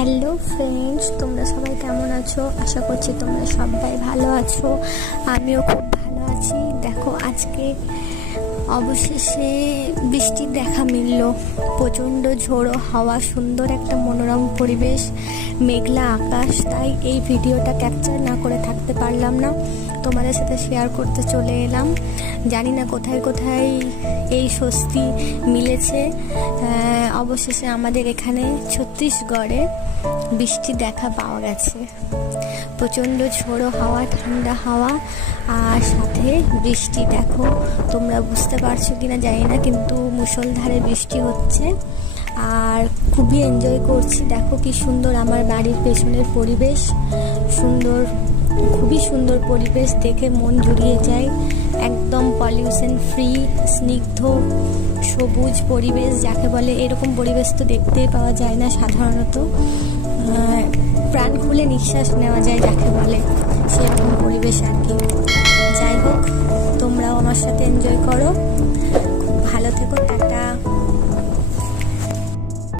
Hello friends, তোমরা সবাই কেমন আছো? আশা করছি তোমরা সবাই ভালো আছো। আমিও খুব ভালো আছি। দেখো, আজকে অবশেষে বৃষ্টির দেখা মিলল। প্রচণ্ড ঝোড়ো হাওয়া, সুন্দর একটা মনোরম পরিবেশ, মেঘলা আকাশ। তাই এই ভিডিওটা ক্যাপচার না করে থাকতে পারলাম না, তোমাদের সাথে শেয়ার করতে চলে এলাম। জানি না কোথায় কোথায় এই স্বস্তি মিলেছে। অবশেষে আমাদের এখানে ছত্তিশগড়ে বৃষ্টি দেখা পাওয়া গেছে। প্রচণ্ড ঝোড়ো হাওয়া, ঠান্ডা হাওয়া, আর সাথে বৃষ্টি। দেখো, তোমরা বুঝতে পারছো কিনা জানি না, কিন্তু মুষলধারে বৃষ্টি হচ্ছে আর খুবই এনজয় করছি। দেখো কি সুন্দর আমার বাড়ির পেছনের পরিবেশ, সুন্দর, খুবই সুন্দর পরিবেশ, দেখে মন জুড়িয়ে যায়। একদম পলিউশন ফ্রি, স্নিগ্ধ সবুজ পরিবেশ যাকে বলে। এরকম পরিবেশ তো দেখতেই পাওয়া যায় না সাধারণত। প্রাণ খুলে নিঃশ্বাস নেওয়া যায় যাকে বলে, সেরকম পরিবেশ আর কি। যাই হোক, তোমরাও আমার সাথে এনজয় করো।